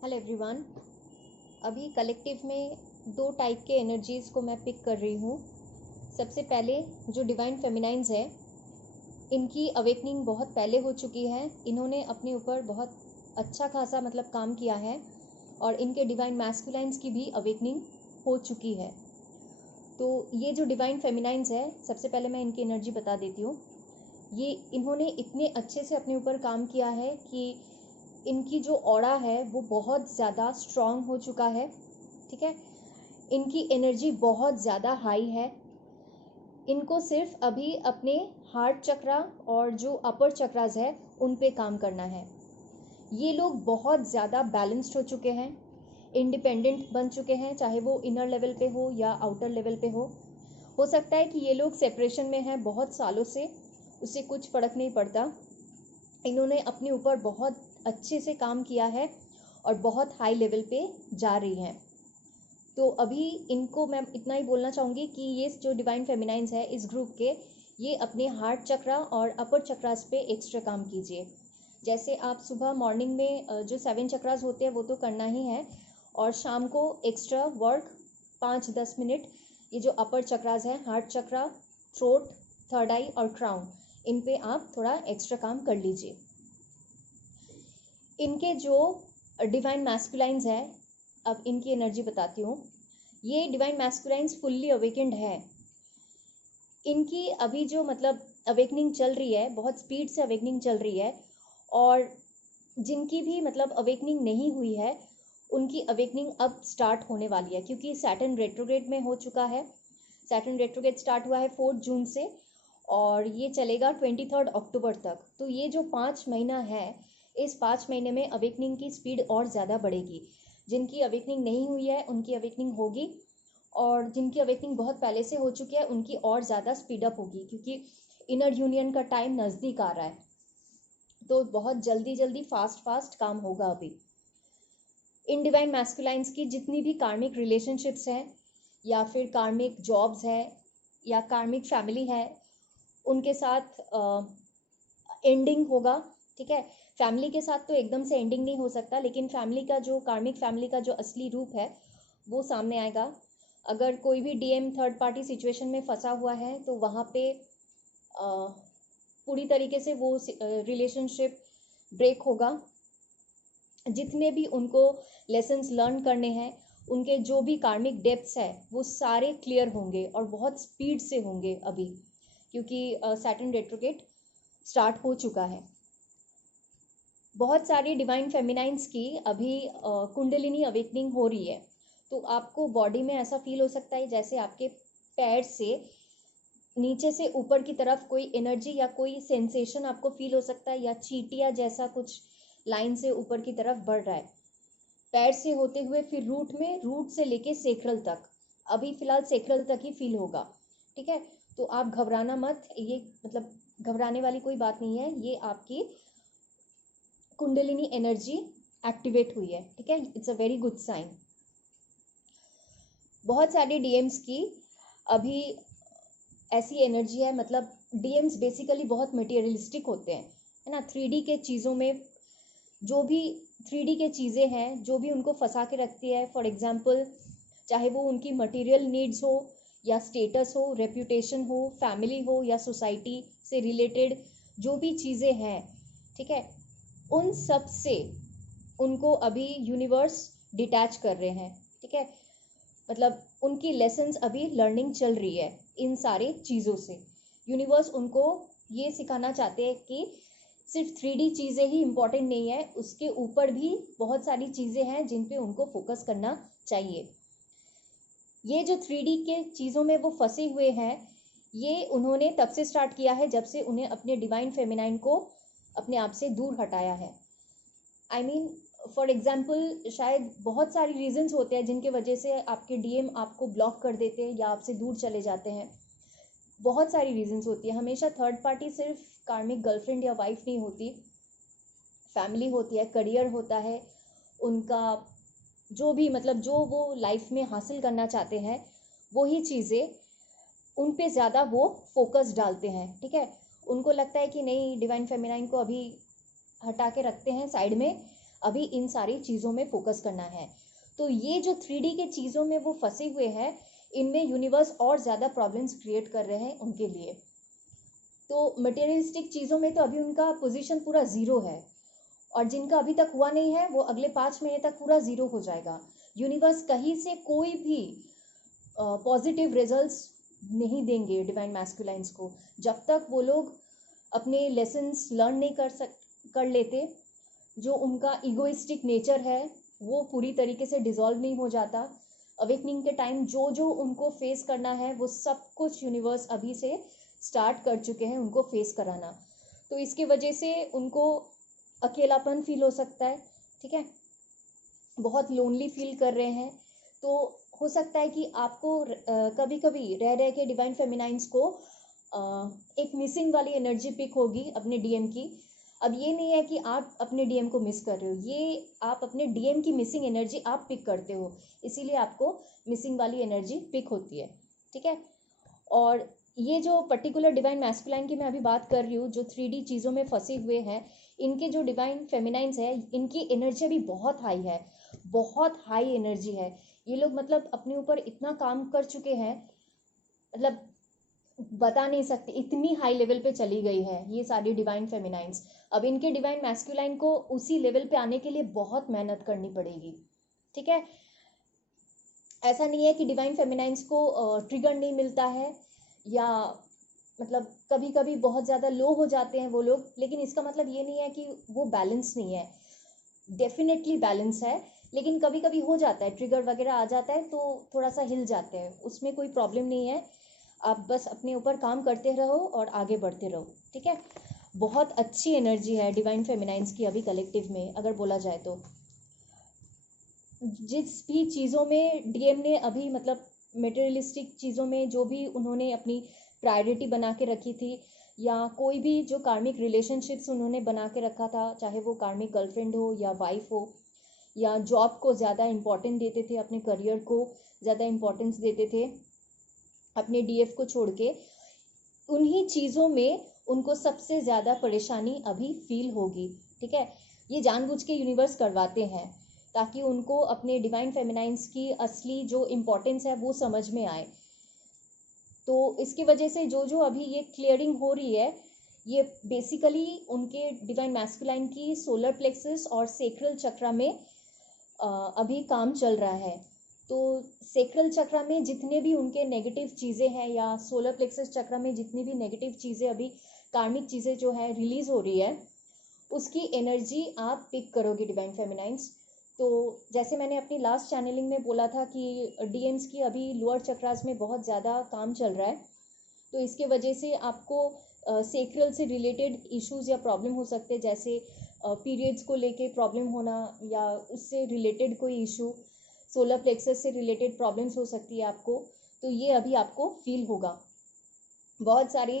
Hello everyone. अभी collective में दो टाइप के एनर्जीज़ को मैं पिक कर रही हूँ। सबसे पहले जो डिवाइन फेमिनाइंस है, इनकी अवेकनिंग बहुत पहले हो चुकी है। इन्होंने अपने ऊपर बहुत अच्छा खासा काम किया है और इनके डिवाइन मैस्कुलाइंस की भी अवेकनिंग हो चुकी है। तो ये जो डिवाइन फेमिनाइंस है, सबसे पहले मैं इनकी एनर्जी बता देती हूँ। ये इन्होंने इतने अच्छे से अपने ऊपर काम किया है कि इनकी जो ऑरा है वो बहुत ज़्यादा स्ट्रॉन्ग हो चुका है। ठीक है, इनकी एनर्जी बहुत ज़्यादा हाई है। इनको सिर्फ अभी अपने हार्ट चक्रा और जो अपर चक्रास है उन पे काम करना है। ये लोग बहुत ज़्यादा बैलेंस्ड हो चुके हैं, इंडिपेंडेंट बन चुके हैं, चाहे वो इनर लेवल पे हो या आउटर लेवल पे हो सकता है कि ये लोग सेपरेशन में हैं बहुत सालों से, उससे कुछ फ़र्क नहीं पड़ता। इन्होंने अपने ऊपर बहुत अच्छे से काम किया है और बहुत हाई लेवल पे जा रही हैं। तो अभी इनको मैं इतना ही बोलना चाहूँगी कि ये जो डिवाइन फेमिनाइंस है इस ग्रुप के, ये अपने हार्ट चक्रा और अपर चक्रास पे एक्स्ट्रा काम कीजिए। जैसे आप सुबह मॉर्निंग में जो 7 चक्रास होते हैं वो तो करना ही है, और शाम को एक्स्ट्रा वर्क 5-10 मिनट ये जो अपर चक्रास हैं, हार्ट चक्रा, थ्रोट, थर्ड आई और क्राउन, इन पे आप थोड़ा एक्स्ट्रा काम कर लीजिए। इनके जो डिवाइन मैस्कुलाइंस है, अब इनकी एनर्जी बताती हूँ। ये डिवाइन मैस्कुलाइंस फुल्ली अवेकेंड है। इनकी अभी जो अवेकनिंग चल रही है, बहुत स्पीड से अवेकनिंग चल रही है, और जिनकी भी अवेकनिंग नहीं हुई है उनकी अवेकनिंग अब स्टार्ट होने वाली है, क्योंकि सैटर्न रेट्रोग्रेड में हो चुका है। सैटर्न रेट्रोग्रेड स्टार्ट हुआ है 4 जून से और ये चलेगा 23 अक्टूबर तक। तो ये जो 5 महीना है, इस 5 महीने में अवेकनिंग की स्पीड और ज़्यादा बढ़ेगी। जिनकी अवेकनिंग नहीं हुई है उनकी अवेकनिंग होगी, और जिनकी अवेकनिंग बहुत पहले से हो चुकी है उनकी और ज़्यादा स्पीड अप होगी, क्योंकि इनर यूनियन का टाइम नज़दीक आ रहा है। तो बहुत जल्दी जल्दी फास्ट काम होगा। अभी इन डिवाइन मैस्कुलाइंस की जितनी भी कार्मिक रिलेशनशिप्स हैं, या फिर कार्मिक जॉब्स है, या कार्मिक फैमिली है, उनके साथ एंडिंग होगा। ठीक है, फैमिली के साथ तो एकदम से एंडिंग नहीं हो सकता, लेकिन फैमिली का जो कार्मिक फैमिली का जो असली रूप है वो सामने आएगा। अगर कोई भी डीएम थर्ड पार्टी सिचुएशन में फंसा हुआ है तो वहाँ पे पूरी तरीके से वो रिलेशनशिप ब्रेक होगा। जितने भी उनको लेसन्स लर्न करने हैं, उनके जो भी कार्मिक डेप्थ्स है वो सारे क्लियर होंगे और बहुत स्पीड से होंगे अभी, क्योंकि सैटर्न रेट्रोग्रेड स्टार्ट हो चुका है। बहुत सारी डिवाइन फेमिनाइंस की अभी कुंडलिनी अवेकनिंग हो रही है। तो आपको बॉडी में ऐसा फील हो सकता है जैसे आपके पैर से नीचे से ऊपर की तरफ कोई एनर्जी या कोई सेंसेशन आपको फील हो सकता है, या चीटिया जैसा कुछ लाइन से ऊपर की तरफ बढ़ रहा है पैर से होते हुए, फिर रूट में, रूट से लेके सेक्रल तक। अभी फिलहाल सेक्रल तक ही फील होगा। ठीक है, तो आप घबराना मत। ये घबराने वाली कोई बात नहीं है, ये आपकी कुंडलिनी एनर्जी एक्टिवेट हुई है। ठीक है, it's a very good sign. बहुत सारे डीएम्स की अभी ऐसी एनर्जी है, डीएम्स बेसिकली बहुत मटेरियलिस्टिक होते हैं, है ना। 3D के चीज़ों में जो भी 3D के चीज़ें हैं, जो भी उनको फंसा के रखती है, फॉर एग्जांपल चाहे वो उनकी मटेरियल नीड्स हो, या स्टेटस हो, रेप्यूटेशन हो, फैमिली हो, या सोसाइटी से रिलेटेड जो भी चीज़ें हैं, ठीक है, उन सब से उनको अभी यूनिवर्स डिटैच कर रहे हैं। ठीक है, उनकी लेसन्स अभी लर्निंग चल रही है इन सारे चीज़ों से। यूनिवर्स उनको ये सिखाना चाहते हैं कि सिर्फ 3D चीज़ें ही इम्पॉर्टेंट नहीं है, उसके ऊपर भी बहुत सारी चीज़ें हैं जिन पे उनको फोकस करना चाहिए। ये जो 3D के चीज़ों में वो फंसे हुए हैं, ये उन्होंने तब से स्टार्ट किया है जब से उन्हें अपने डिवाइन फेमिनाइन को अपने आप से दूर हटाया है। आई मीन, फॉर एग्जाम्पल, शायद बहुत सारी रीजंस होते हैं जिनके वजह से आपके डीएम आपको ब्लॉक कर देते हैं या आपसे दूर चले जाते हैं। बहुत सारी रीजंस होती है। हमेशा थर्ड पार्टी सिर्फ कार्मिक गर्लफ्रेंड या वाइफ नहीं होती, फैमिली होती है, करियर होता है, उनका जो भी जो वो लाइफ में हासिल करना चाहते हैं वही चीज़ें, उन पे ज़्यादा वो फोकस डालते हैं। ठीक है, उनको लगता है कि नहीं, डिवाइन फेमिनाइन को अभी हटा के रखते हैं साइड में, अभी इन सारी चीज़ों में फोकस करना है। तो ये जो 3D के चीज़ों में वो फंसे हुए हैं, इनमें यूनिवर्स और ज़्यादा प्रॉब्लम्स क्रिएट कर रहे हैं उनके लिए। तो मटेरियलिस्टिक चीज़ों में तो अभी उनका पोजीशन पूरा ज़ीरो है, और जिनका अभी तक हुआ नहीं है वो अगले 5 महीने तक पूरा ज़ीरो हो जाएगा। यूनिवर्स कहीं से कोई भी पॉजिटिव रिजल्ट्स नहीं देंगे डिवाइन मैस्कुलाइंस को, जब तक वो लोग अपने लेसन्स लर्न नहीं कर लेते। जो उनका इगोइस्टिक नेचर है वो पूरी तरीके से डिसॉल्व नहीं हो जाता। अवेकनिंग के टाइम जो जो उनको फेस करना है वो सब कुछ यूनिवर्स अभी से स्टार्ट कर चुके हैं उनको फेस कराना। तो इसकी वजह से उनको अकेलापन फील हो सकता है, ठीक है, बहुत लोनली फील कर रहे हैं। तो हो सकता है कि आपको कभी कभी रह रह के डिवाइन फेमिनाइंस को एक मिसिंग वाली एनर्जी पिक होगी अपने डीएम की। अब ये नहीं है कि आप अपने डीएम को मिस कर रहे हो, ये आप अपने डीएम की मिसिंग एनर्जी आप पिक करते हो, इसीलिए आपको मिसिंग वाली एनर्जी पिक होती है, ठीक है। और ये जो पर्टिकुलर डिवाइन मैस्कुलाइन की मैं अभी बात कर रही हूँ, जो 3D चीज़ों में फंसे हुए हैं, इनके जो डिवाइन फेमिनाइंस है इनकी एनर्जी अभी बहुत हाई है, बहुत हाई एनर्जी है। ये लोग मतलब अपने ऊपर इतना काम कर चुके हैं, मतलब बता नहीं सकते, इतनी हाई लेवल पे चली गई है ये सारी डिवाइन फेमिनाइंस। अब इनके डिवाइन मैस्कुलाइन को उसी लेवल पे आने के लिए बहुत मेहनत करनी पड़ेगी, ठीक है। ऐसा नहीं है कि डिवाइन फेमिनाइंस को ट्रिगर नहीं मिलता है, या मतलब कभी कभी बहुत ज़्यादा लो हो जाते हैं वो लोग, लेकिन इसका मतलब ये नहीं है कि वो बैलेंस नहीं है। डेफिनेटली बैलेंस है, लेकिन कभी कभी हो जाता है, ट्रिगर वगैरह आ जाता है तो थोड़ा सा हिल जाते हैं, उसमें कोई प्रॉब्लम नहीं है। आप बस अपने ऊपर काम करते रहो और आगे बढ़ते रहो, ठीक है। बहुत अच्छी एनर्जी है डिवाइन फेमिनाइंस की अभी कलेक्टिव में, अगर बोला जाए तो। जिस भी चीज़ों में डीएम ने अभी मतलब मटेरियलिस्टिक चीज़ों में जो भी उन्होंने अपनी प्रायोरिटी बना के रखी थी, या कोई भी जो कार्मिक रिलेशनशिप्स उन्होंने बना के रखा था, चाहे वो कार्मिक गर्लफ्रेंड हो या वाइफ हो, या जॉब को ज़्यादा इम्पोर्टेंट देते थे, अपने करियर को ज़्यादा इम्पोर्टेंस देते थे अपने डीएफ को छोड़ के, उन्हीं चीज़ों में उनको सबसे ज़्यादा परेशानी अभी फील होगी, ठीक है। ये जानबूझ के यूनिवर्स करवाते हैं ताकि उनको अपने डिवाइन फेमिनाइंस की असली जो इम्पोर्टेंस है वो समझ में आए। तो इसकी वजह से जो जो अभी ये क्लियरिंग हो रही है, ये बेसिकली उनके डिवाइन मैस्कुलाइन की सोलर प्लेक्सस और सेक्रल चक्रा में अभी काम चल रहा है। तो सेक्रल चक्रा में जितने भी उनके नेगेटिव चीज़ें हैं, या सोलर प्लेक्सस चक्रा में जितनी भी नेगेटिव चीज़ें अभी कार्मिक चीज़ें जो है रिलीज़ हो रही है, उसकी एनर्जी आप पिक करोगे डिवाइन फेमिनाइंस। तो जैसे मैंने अपनी लास्ट चैनलिंग में बोला था कि डीएम्स की अभी लोअर चक्रास में बहुत ज़्यादा काम चल रहा है, तो इसके वजह से आपको सेक्रल से रिलेटेड इश्यूज़ या प्रॉब्लम हो सकते हैं, जैसे पीरियड्स को लेके प्रॉब्लम होना, या उससे रिलेटेड कोई इशू, सोलर प्लेक्सस से रिलेटेड प्रॉब्लम्स हो सकती है आपको। तो ये अभी आपको फील होगा। बहुत सारी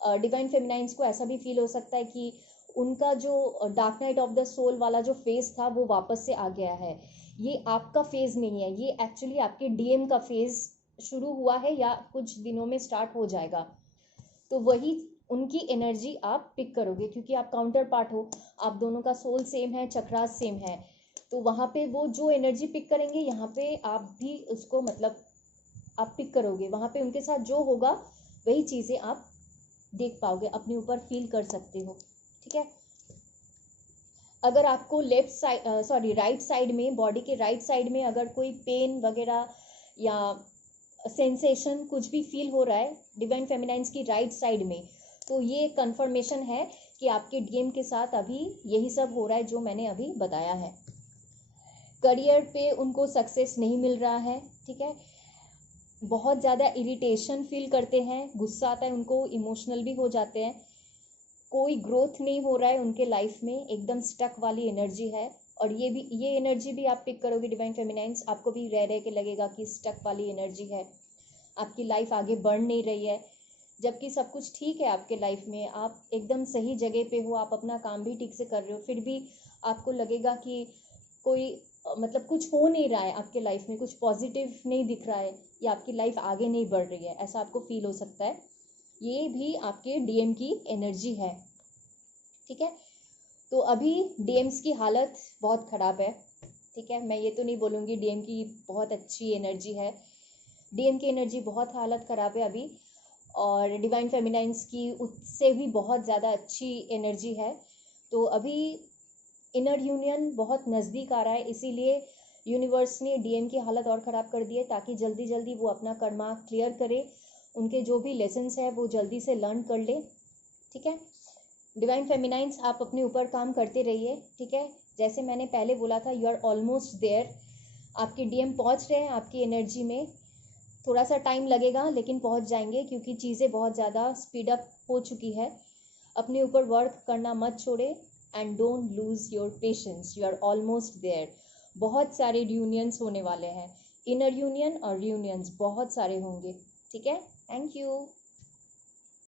डिवाइन फेमिनाइंस को ऐसा भी फील हो सकता है कि उनका जो dark night of the soul वाला जो फेज था वो वापस से आ गया है। ये आपका फेज नहीं है, ये एक्चुअली आपके डीएम का फेज शुरू हुआ है या कुछ दिनों में स्टार्ट हो जाएगा। तो वही उनकी एनर्जी आप पिक करोगे, क्योंकि आप काउंटर पार्ट हो, आप दोनों का सोल सेम है, चक्रास सेम है। तो वहाँ पे वो जो एनर्जी पिक करेंगे, यहाँ पे आप भी उसको मतलब आप पिक करोगे, वहाँ पे उनके साथ जो होगा वही चीज़ें आप देख पाओगे, अपने ऊपर फील कर सकते हो, ठीक है। अगर आपको राइट साइड में, बॉडी के राइट साइड में अगर कोई पेन वगैरह या सेंसेशन कुछ भी फील हो रहा है डिवाइन फेमिनाइंस की राइट साइड में, तो ये कंफर्मेशन है कि आपके डीएम के साथ अभी यही सब हो रहा है जो मैंने अभी बताया है। करियर पे उनको सक्सेस नहीं मिल रहा है, ठीक है। बहुत ज़्यादा इरिटेशन फील करते हैं, गुस्सा आता है उनको, इमोशनल भी हो जाते हैं। कोई ग्रोथ नहीं हो रहा है उनके लाइफ में, एकदम स्टक वाली एनर्जी है। और ये एनर्जी भी आप पिक करोगे डिवाइन फेमिनाइंस, आपको भी रह रह के लगेगा कि स्टक वाली एनर्जी है, आपकी लाइफ आगे बढ़ नहीं रही है, जबकि सब कुछ ठीक है आपके लाइफ में, आप एकदम सही जगह पे हो, आप अपना काम भी ठीक से कर रहे हो, फिर भी आपको लगेगा कि कोई मतलब कुछ हो नहीं रहा है आपके लाइफ में, कुछ पॉजिटिव नहीं दिख रहा है, या आपकी लाइफ आगे नहीं बढ़ रही है, ऐसा आपको फील हो सकता है। ये भी आपके डीएम की एनर्जी है, ठीक है। तो अभी डीएम्स की हालत बहुत ख़राब है, ठीक है। मैं ये तो नहीं बोलूँगी डीएम की बहुत अच्छी एनर्जी है, डीएम की एनर्जी बहुत हालत ख़राब है अभी, और डिवाइन फेमिनाइंस की उससे भी बहुत ज़्यादा अच्छी एनर्जी है। तो अभी इनर यूनियन बहुत नज़दीक आ रहा है, इसीलिए यूनिवर्स ने डीएम की हालत और ख़राब कर दी है, ताकि जल्दी जल्दी वो अपना कर्मा क्लियर करे, उनके जो भी लेसन्स है वो जल्दी से लर्न कर ले, ठीक है। डिवाइन फेमिनाइंस, आप अपने ऊपर काम करते रहिए, ठीक है। जैसे मैंने पहले बोला था, यू आर ऑलमोस्ट देयर, आपके डीएम पहुंच रहे हैं आपकी एनर्जी में। थोड़ा सा टाइम लगेगा लेकिन पहुंच जाएंगे, क्योंकि चीज़ें बहुत ज़्यादा स्पीड अप हो चुकी है। अपने ऊपर वर्क करना मत छोड़े, and don't lose your patience, you are almost there. बहुत सारे रियूनियंस होने वाले हैं, इनर यूनियन और रियूनियंस बहुत सारे होंगे, ठीक है। Thank you.